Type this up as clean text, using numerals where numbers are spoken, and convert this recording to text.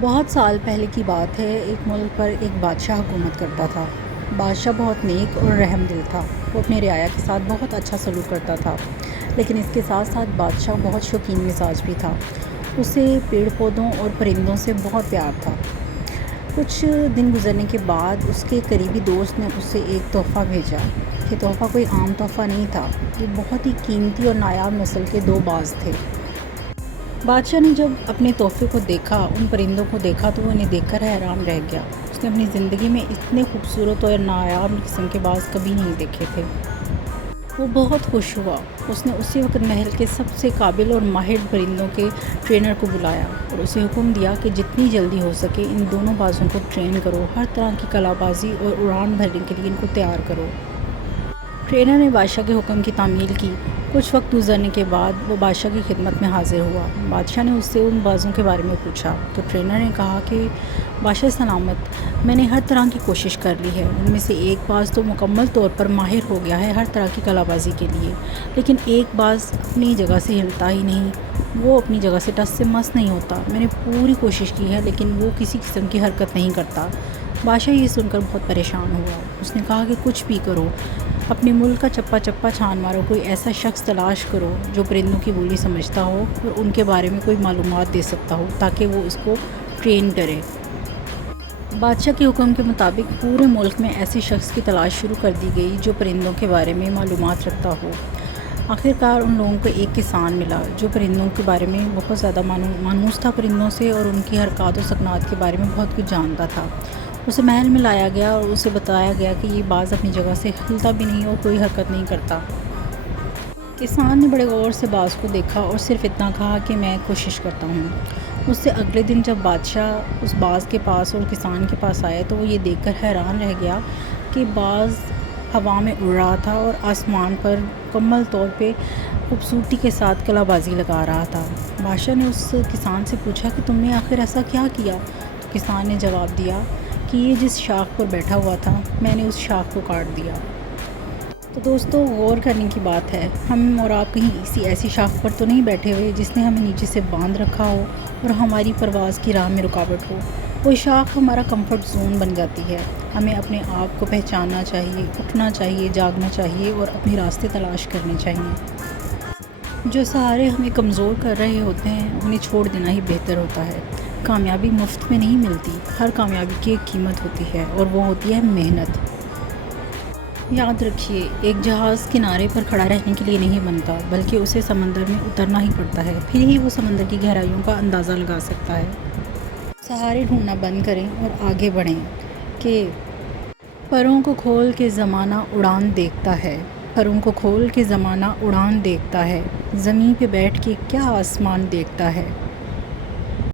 بہت سال پہلے کی بات ہے، ایک ملک پر ایک بادشاہ حکومت کرتا تھا۔ بادشاہ بہت نیک اور رحم دل تھا۔ وہ اپنے رعایا کے ساتھ بہت اچھا سلوک کرتا تھا، لیکن اس کے ساتھ ساتھ بادشاہ بہت شوقین مزاج بھی تھا۔ اسے پیڑ پودوں اور پرندوں سے بہت پیار تھا۔ کچھ دن گزرنے کے بعد اس کے قریبی دوست نے اسے ایک تحفہ بھیجا۔ یہ تحفہ کوئی عام تحفہ نہیں تھا، یہ بہت ہی قیمتی اور نایاب نسل کے 2 باز تھے۔ بادشاہ نے جب اپنے تحفے کو دیکھا، ان پرندوں کو دیکھا، تو وہ انہیں دیکھ کر حیران رہ گیا۔ اس نے اپنی زندگی میں اتنے خوبصورت اور نایاب قسم کے باز کبھی نہیں دیکھے تھے۔ وہ بہت خوش ہوا۔ اس نے اسی وقت محل کے سب سے قابل اور ماہر پرندوں کے ٹرینر کو بلایا اور اسے حکم دیا کہ جتنی جلدی ہو سکے ان دونوں بازوں کو ٹرین کرو، ہر طرح کی کلا بازی اور اڑان بھرنے کے لیے ان کو تیار کرو۔ ٹرینر نے بادشاہ کے حکم کی تعمیل کی۔ کچھ وقت گزرنے کے بعد وہ بادشاہ کی خدمت میں حاضر ہوا۔ بادشاہ نے اس سے ان بازوں کے بارے میں پوچھا تو ٹرینر نے کہا کہ بادشاہ سلامت، میں نے ہر طرح کی کوشش کر لی ہے۔ ان میں سے ایک باز تو مکمل طور پر ماہر ہو گیا ہے ہر طرح کی کلا بازی کے لیے، لیکن ایک باز اپنی جگہ سے ہلتا ہی نہیں، وہ اپنی جگہ سے ٹس سے مس نہیں ہوتا۔ میں نے پوری کوشش کی ہے لیکن وہ کسی قسم کی حرکت نہیں کرتا۔ بادشاہ یہ سن کر بہت پریشان ہوا۔ اس نے کہا کہ کچھ بھی کرو، اپنے ملک کا چپا چپا چھان مارو، کوئی ایسا شخص تلاش کرو جو پرندوں کی بولی سمجھتا ہو اور ان کے بارے میں کوئی معلومات دے سکتا ہو تاکہ وہ اس کو ٹرین کرے۔ بادشاہ کے حکم کے مطابق پورے ملک میں ایسے شخص کی تلاش شروع کر دی گئی جو پرندوں کے بارے میں معلومات رکھتا ہو۔ آخرکار ان لوگوں کو ایک کسان ملا جو پرندوں کے بارے میں بہت زیادہ مانوس تھا، پرندوں سے اور ان کی حرکات و سکنات کے بارے میں بہت کچھ جانتا تھا۔ اسے محل میں لایا گیا اور اسے بتایا گیا کہ یہ باز اپنی جگہ سے ہلتا بھی نہیں اور کوئی حرکت نہیں کرتا۔ کسان نے بڑے غور سے باز کو دیکھا اور صرف اتنا کہا کہ میں کوشش کرتا ہوں۔ اس سے اگلے دن جب بادشاہ اس باز کے پاس اور کسان کے پاس آیا تو وہ یہ دیکھ کر حیران رہ گیا کہ باز ہوا میں اڑ رہا تھا اور آسمان پر مکمل طور پہ خوبصورتی کے ساتھ کلا بازی لگا رہا تھا۔ بادشاہ نے اس کسان سے پوچھا کہ تم نے آخر ایسا کیا کیا؟ تو کسان نے جواب دیا کہ یہ جس شاخ پر بیٹھا ہوا تھا میں نے اس شاخ کو کاٹ دیا۔ تو دوستو، غور کرنے کی بات ہے، ہم اور آپ کہیں ایسی شاخ پر تو نہیں بیٹھے ہوئے جس نے ہمیں نیچے سے باندھ رکھا ہو اور ہماری پرواز کی راہ میں رکاوٹ ہو۔ وہ شاخ ہمارا کمفرٹ زون بن جاتی ہے۔ ہمیں اپنے آپ کو پہچاننا چاہیے، اٹھنا چاہیے، جاگنا چاہیے اور اپنے راستے تلاش کرنے چاہیے۔ جو سہارے ہمیں کمزور کر رہے ہوتے ہیں انہیں چھوڑ دینا ہی بہتر ہوتا ہے۔ کامیابی مفت میں نہیں ملتی، ہر کامیابی کی ایک قیمت ہوتی ہے اور وہ ہوتی ہے محنت۔ یاد رکھیے، ایک جہاز کنارے پر کھڑا رہنے کے لیے نہیں بنتا، بلکہ اسے سمندر میں اترنا ہی پڑتا ہے، پھر ہی وہ سمندر کی گہرائیوں کا اندازہ لگا سکتا ہے۔ سہارے ڈھونڈنا بند کریں اور آگے بڑھیں کہ پروں کو کھول کے زمانہ اڑان دیکھتا ہے، پروں کو کھول کے زمانہ اڑان دیکھتا ہے، زمین پہ بیٹھ کے کیا آسمان دیکھتا ہے۔